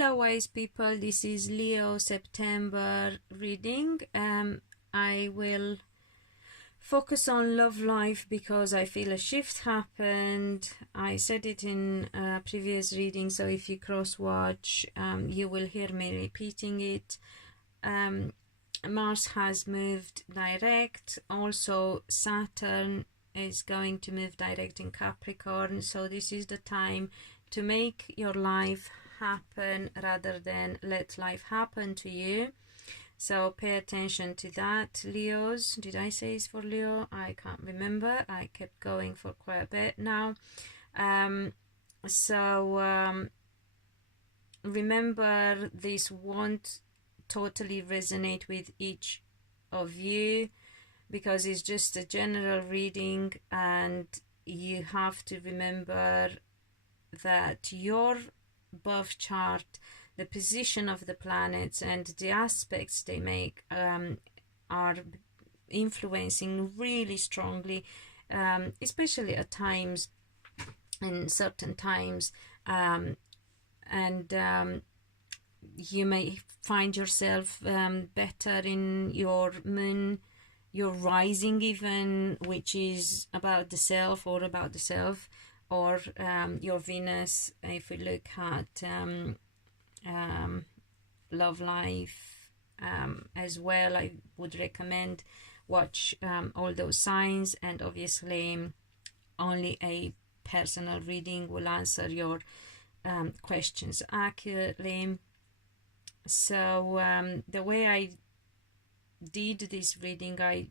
Hello wise people, this is Leo September reading. I will focus on love life because I feel a shift happened. I said it in a previous reading, so if you cross watch, you will hear me repeating it. Mars has moved direct. Also Saturn is going to move direct in Capricorn, so this is the time to make your life happen rather than let life happen to you. So pay attention to that, Leos. Did I say it's for Leo? I can't remember. I kept going for quite a bit now. Remember, this won't totally resonate with each of you because it's just a general reading, and you have to remember that your birth chart, the position of the planets and the aspects they make are influencing really strongly, especially at times, in certain times, you may find yourself better in your moon, your rising even, which is about the self or about the self, or your Venus. If we look at love life as well, I would recommend watch all those signs, and obviously only a personal reading will answer your questions accurately. So the way I did this reading, I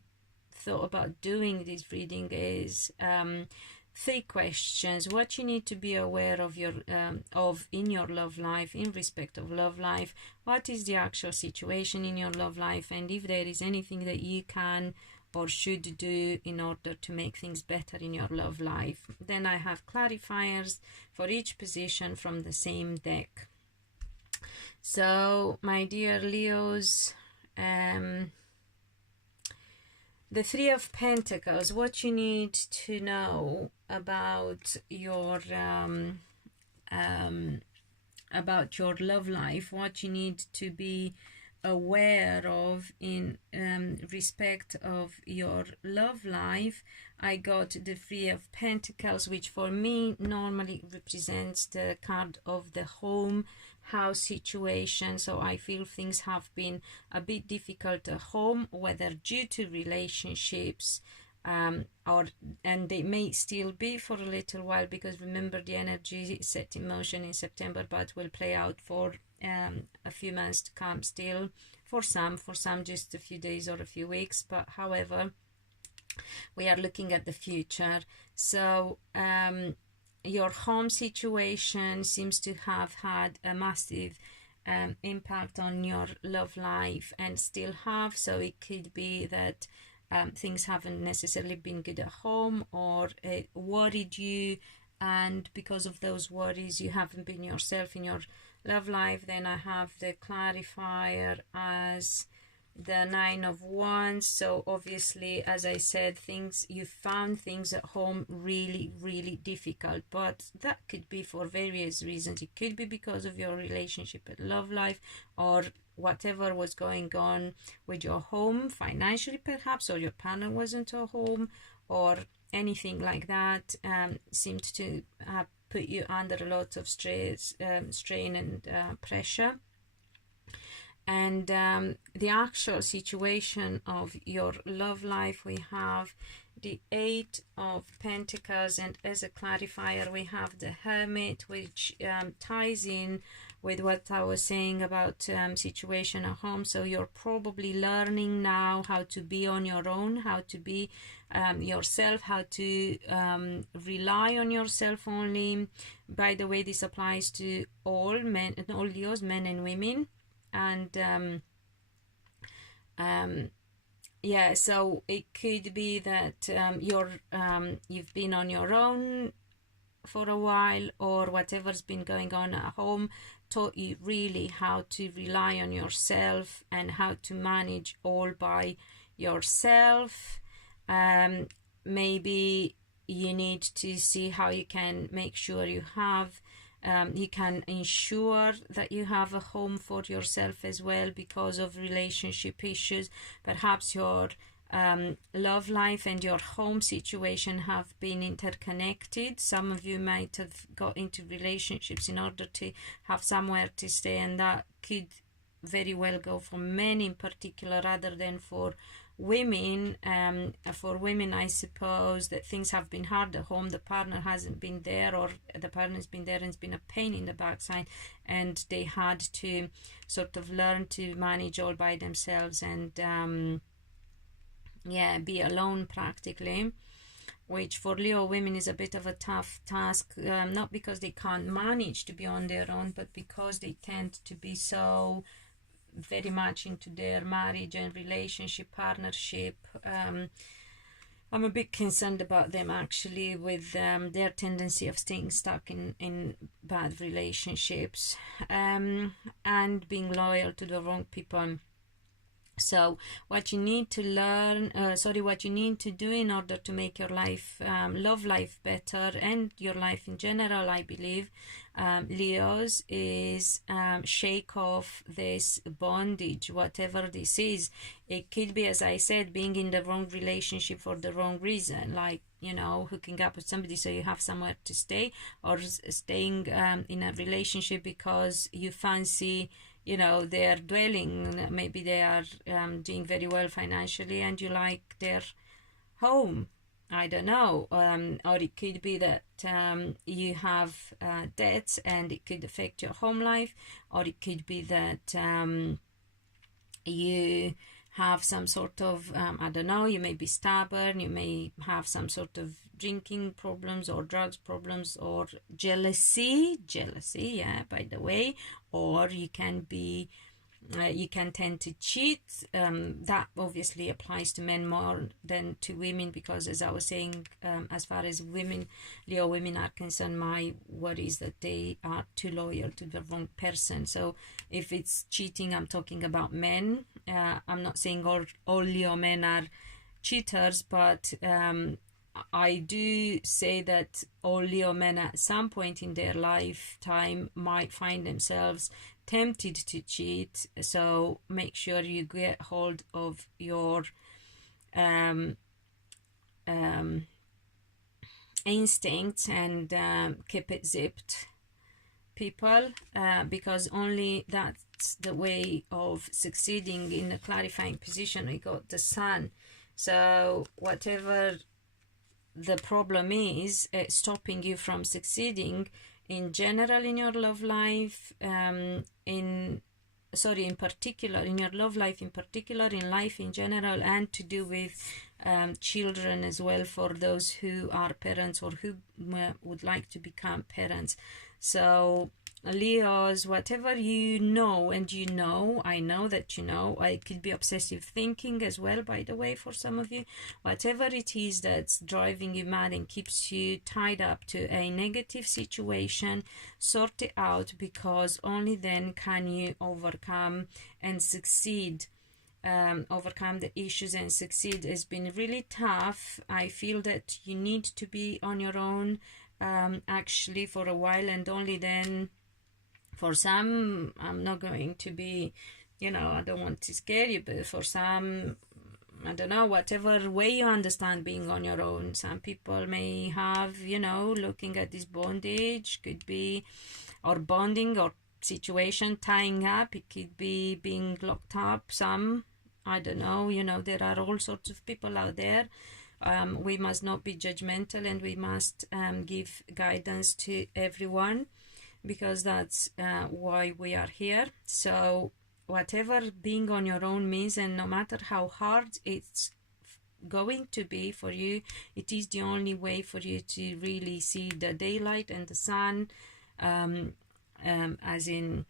thought about doing this reading is 3 questions: what you need to be aware of your in your love life, in respect of love life, what is the actual situation in your love life, and if there is anything that you can or should do in order to make things better in your love life. Then I have clarifiers for each position from the same deck. So my dear Leos, the 3 of Pentacles, what you need to know about your love life, what you need to be aware of in respect of your love life. I got the 3 of Pentacles, which for me normally represents the card of the home house situation. So I feel things have been a bit difficult at home, whether due to relationships and they may still be for a little while, because remember, the energy set in motion in September but will play out for a few months to come still, for some just a few days or a few weeks, but however, we are looking at the future. So your home situation seems to have had a massive impact on your love life and still have. So it could be that things haven't necessarily been good at home, or it worried you, and because of those worries you haven't been yourself in your love life. Then I have the clarifier as the 9 of Wands. So obviously, as I said, you found things at home really difficult, but that could be for various reasons. It could be because of your relationship and love life, or whatever was going on with your home financially perhaps, or your partner wasn't at home, or anything like that seemed to put you under a lot of stress, strain and pressure. And the actual situation of your love life, we have the 8 of Pentacles, and as a clarifier we have the Hermit, which ties in with what I was saying about situation at home. So you're probably learning now how to be on your own, how to be yourself, how to rely on yourself only. By the way, this applies to all men, all Leos, men and women. And yeah, so it could be that you've been on your own for a while, or whatever's been going on at home taught you really how to rely on yourself and how to manage all by yourself. Maybe you need to see how you can make sure you have You can ensure that you have a home for yourself as well because of relationship issues. Perhaps your love life and your home situation have been interconnected. Some of you might have got into relationships in order to have somewhere to stay, and that could very well go for men in particular rather than for women. For women, I suppose that things have been hard at home, the partner hasn't been there, or the partner's been there and it's been a pain in the backside, and they had to sort of learn to manage all by themselves and be alone practically, which for Leo women is a bit of a tough task, not because they can't manage to be on their own, but because they tend to be so very much into their marriage and relationship partnership. I'm a bit concerned about them actually with their tendency of staying stuck in bad relationships and being loyal to the wrong people. So what you need to learn, what you need to do in order to make your life, love life better and your life in general, I believe, Leos, is shake off this bondage, whatever this is. It could be, as I said, being in the wrong relationship for the wrong reason, like, you know, hooking up with somebody so you have somewhere to stay, or staying in a relationship because you fancy, you know, their dwelling. Maybe they are doing very well financially and you like their home. I don't know. Or it could be that you have debts and it could affect your home life. Or it could be that you have some sort of, I don't know, you may be stubborn, you may have some sort of drinking problems or drugs problems or jealousy, by the way, or you can be, you can tend to cheat. That obviously applies to men more than to women, because as I was saying, as far as women, Leo women are concerned, my worry is that they are too loyal to the wrong person. So if it's cheating, I'm talking about men. I'm not saying all Leo men are cheaters, but I do say that all Leo men at some point in their lifetime might find themselves tempted to cheat. So make sure you get hold of your instincts and keep it zipped, people, because only that's the way of succeeding. In a clarifying position, we got the Sun. So whatever the problem is stopping you from succeeding in general in your love life, in particular in your love life, in particular in life in general, and to do with children as well, for those who are parents or who would like to become parents. So Leos, whatever you know, and you know, I know that you know, it could be obsessive thinking as well, by the way, for some of you. Whatever it is that's driving you mad and keeps you tied up to a negative situation, sort it out, because only then can you overcome and succeed. Overcome the issues and succeed. Has been really tough. I feel that you need to be on your own actually for a while, and only then, for some, I'm not going to be, you know, I don't want to scare you, but for some, I don't know, whatever way you understand being on your own, some people may have, you know, looking at this bondage, could be, or bonding or situation, tying up, it could be being locked up, some, I don't know, you know, there are all sorts of people out there. We must not be judgmental, and we must give guidance to everyone, because that's why we are here. So whatever being on your own means, and no matter how hard it's going to be for you, it is the only way for you to really see the daylight and the sun, as in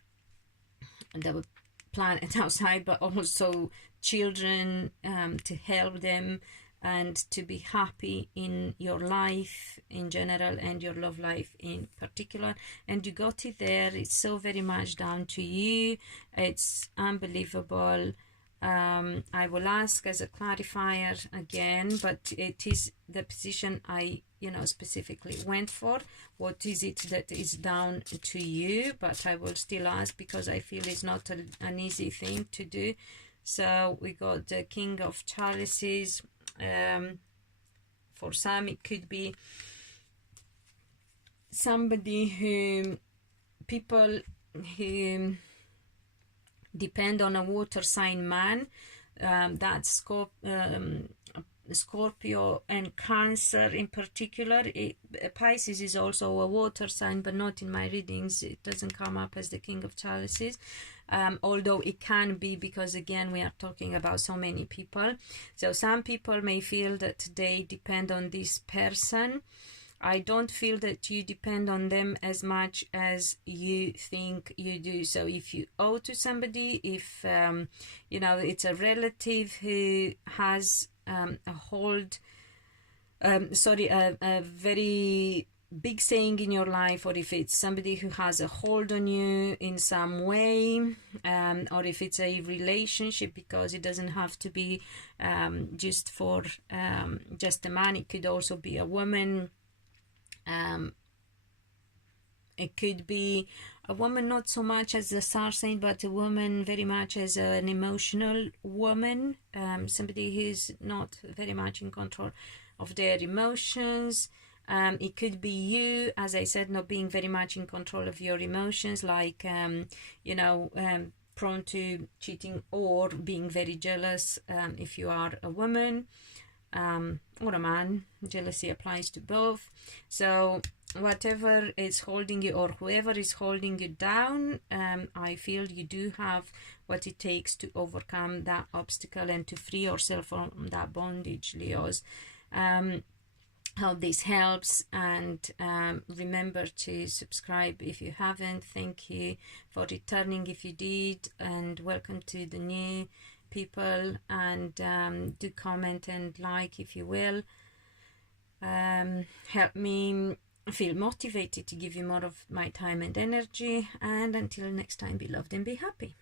the planet outside, but also children, to help them and to be happy in your life in general and your love life in particular. And you got it there. It's so very much down to you. It's unbelievable I will ask as a clarifier again, but it is the position I, specifically went for. What is it that is down to you? But I will still ask, because I feel it's not an easy thing to do. So we got the King of Chalices. For some, it could be somebody people who depend on a water sign man. That's Scorpio and Cancer in particular. Pisces is also a water sign, but not in my readings. It doesn't come up as the King of Chalices, although it can be, because again we are talking about so many people. So some people may feel that they depend on this person. I don't feel that you depend on them as much as you think you do. So if you owe to somebody, if it's a relative who has a very big saying in your life, or if it's somebody who has a hold on you in some way, or if it's a relationship, because it doesn't have to be just for just a man. It could also be a woman. It could be a woman, not so much as the star sign, but a woman very much as an emotional woman, somebody who's not very much in control of their emotions. It could be you, as I said, not being very much in control of your emotions, like prone to cheating or being very jealous if you are a woman. Or a man. Jealousy applies to both. So whatever is holding you, or whoever is holding you down, I feel you do have what it takes to overcome that obstacle and to free yourself from that bondage, Leos. Hope this helps, and remember to subscribe if you haven't. Thank you for returning if you did, and welcome to the new people, and do comment and like if you will. Help me feel motivated to give you more of my time and energy, and until next time, be loved and be happy.